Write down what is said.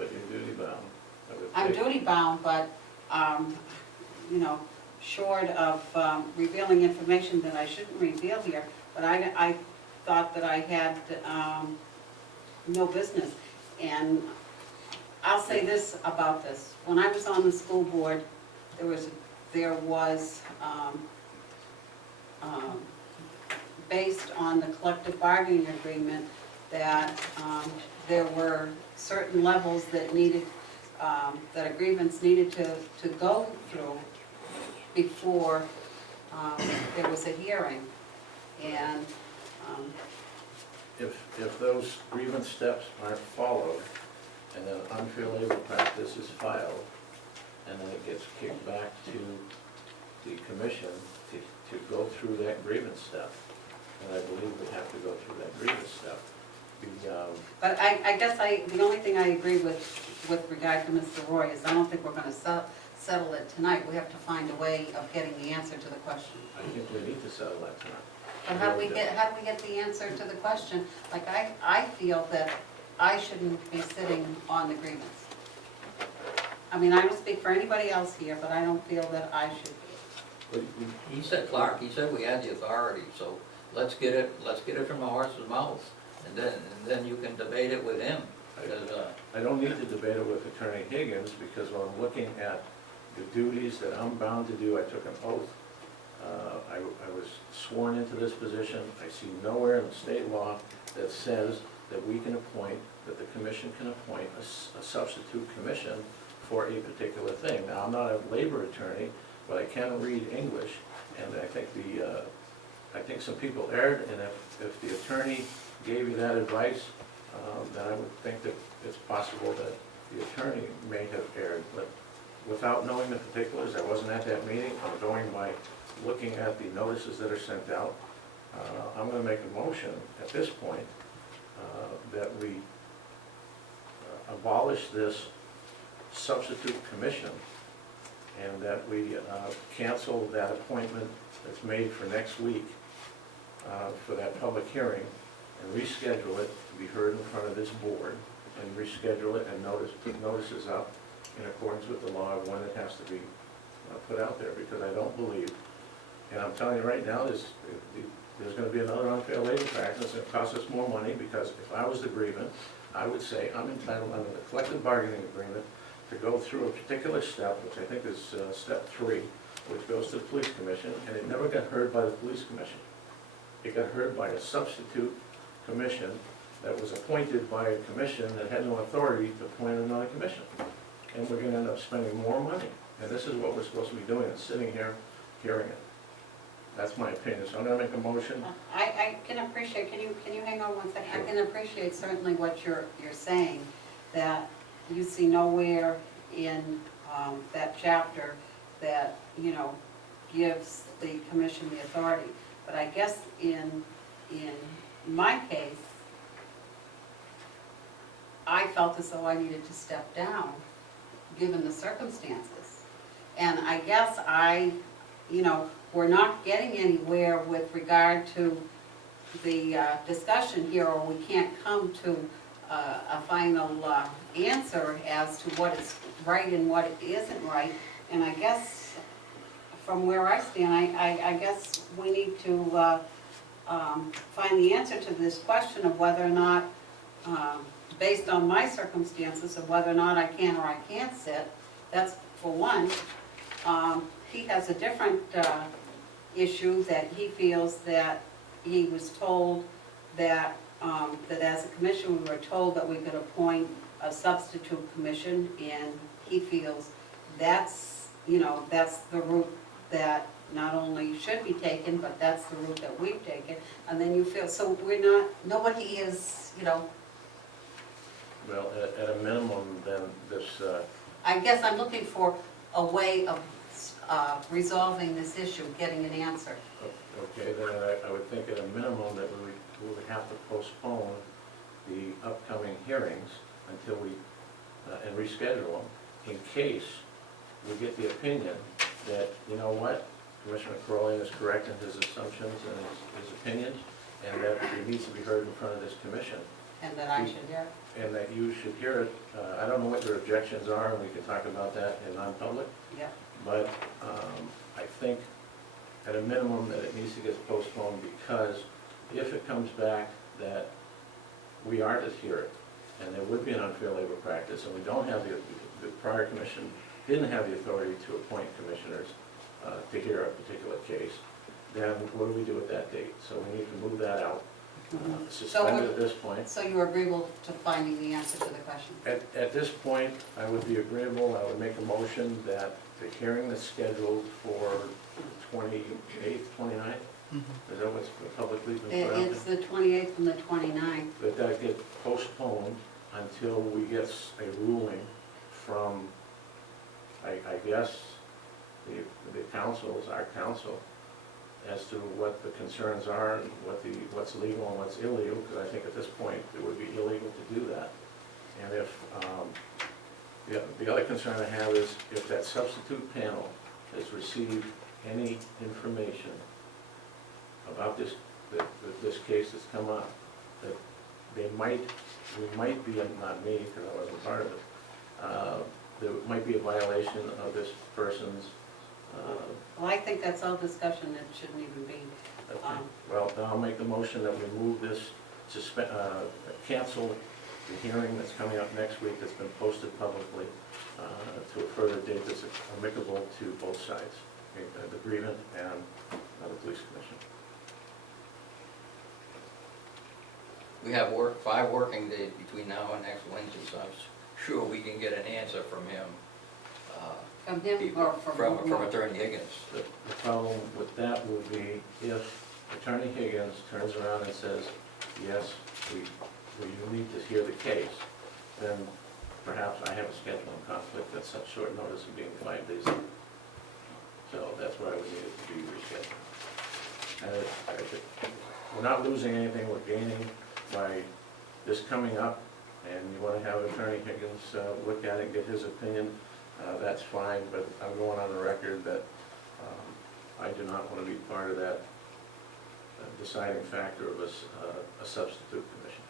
But you're duty bound. I would I'm think. duty bound, but, you know, short of revealing information that I shouldn't reveal here, but I thought that I had no business. And I'll say this about this, when I was on the school board, there was based on the collective bargaining agreement, that there were certain levels that needed, that a grievance needed to go through before there was a hearing. And If those grievance steps aren't followed, and then unfair labor practice is filed, and then it gets kicked back to the commission to go through that grievance step, and I believe we have to go through that grievance step. But I guess the only thing I agree with regard to Mr. Roy is I don't think we're gonna settle it tonight. We have to find a way of getting the answer to the question. I think we need to settle that tonight. But how do we get the answer to the question? Like, I feel that I shouldn't be sitting on the grievance. I mean, I don't speak for anybody else here, but I don't feel that I should be. He said, Clark, he said we had the authority, so let's get it from the horse's mouth, and then you can debate it with him. I don't need to debate it with Attorney Higgins, because when I'm looking at the duties that I'm bound to do, I took an oath. I was sworn into this position. I see nowhere in the state law that says that we can appoint, that the commission can appoint a substitute commission for a particular thing. Now, I'm not a labor attorney, but I can read English, and I think some people erred, and if the attorney gave you that advice, then I would think that it's possible that the attorney may have erred. But without knowing the particulars, I wasn't at that meeting. I'm going by looking at the notices that are sent out. I'm going to make a motion at this point that we abolish this substitute commission, and that we cancel that appointment that's made for next week for that public hearing, and reschedule it to be heard in front of this board, and reschedule it and put notices up in accordance with the law of when it has to be put out there, because I don't believe, and I'm telling you right now, there's going to be another unfair labor practice. It costs us more money, because if I was the grievant, I would say I'm entitled under the collective bargaining agreement to go through a particular step, which I think is step 3, which goes to the police commission, and it never got heard by the police commission. It got heard by a substitute commission that was appointed by a commission that had no authority to appoint another commission. And we're going to end up spending more money. And this is what we're supposed to be doing, is sitting here hearing it. That's my opinion. So I'm going to make a motion. I can appreciate, can you hang on one second? Sure. I can appreciate certainly what you're saying, that you see nowhere in that chapter that, you know, gives the commission the authority. But I guess in my case, I felt as though I needed to step down, given the circumstances. And I guess we're not getting anywhere with regard to the discussion here, or we can't come to a final answer as to what is right and what isn't right. And I guess from where I stand, I guess we need to find the answer to this question of whether or not, based on my circumstances, of whether or not I can or I can't sit. That's for one. He has a different issue, that he feels that he was told that, that as a commission, we were told that we could appoint a substitute commission, and he feels that's, that's the route that not only should be taken, but that's the route that we've taken. And then you feel, so nobody is, Well, at a minimum, then this, I guess I'm looking for a way of resolving this issue, getting an answer. okay, then I would think at a minimum that we would have to postpone the upcoming hearings until we, and reschedule them, in case we get the opinion that, you know what, Commissioner Crowley is correct in his assumptions and his opinions, and that it needs to be heard in front of this commission. And that I should hear it? and that you should hear it. I don't know what your objections are, and we can talk about that in non-public, Yep. but I think at a minimum that it needs to get postponed, because if it comes back that we are to hear it, and there would be an unfair labor practice, and we don't have the prior commission didn't have the authority to appoint commissioners to hear a particular case, then what do we do at that date? So we need to move that out, suspend it at this point. So you're agreeable to finding the answer to the question? At this point, I would be agreeable, I would make a motion that the hearing that's scheduled for 28th, 29th, is that what's publicly been put out It's the 28th and the 29th. there? That get postponed until we get a ruling from, I guess, the councils, our council, as to what the concerns are and what's legal and what's illegal, because I think at this point, it would be illegal to do that. And if, the other concern I have is if that substitute panel has received any information about this case that's come up, that we might be, not me, because I wasn't part of it, there might be a violation of this person's, Well, I think that's all discussion, it shouldn't even be. okay. Well, then I'll make the motion that we move this, cancel the hearing that's coming up next week that's been posted publicly to a further date that's amicable to both sides, the grievant and the police commission. We have 5 working days between now and next Wednesday, so I'm sure we can get an answer from him. From him or From Attorney Higgins. The problem with that would be if Attorney Higgins turns around and says, yes, we need to hear the case, then perhaps I have a scheduling conflict at such short notice of being 5 days. So that's why we need it to be rescheduled. And we're not losing anything, we're gaining by this coming up, and you want to have Attorney Higgins look at it and get his opinion, that's fine, but I'm going on the record that I do not want to be part of that deciding factor of a substitute commission.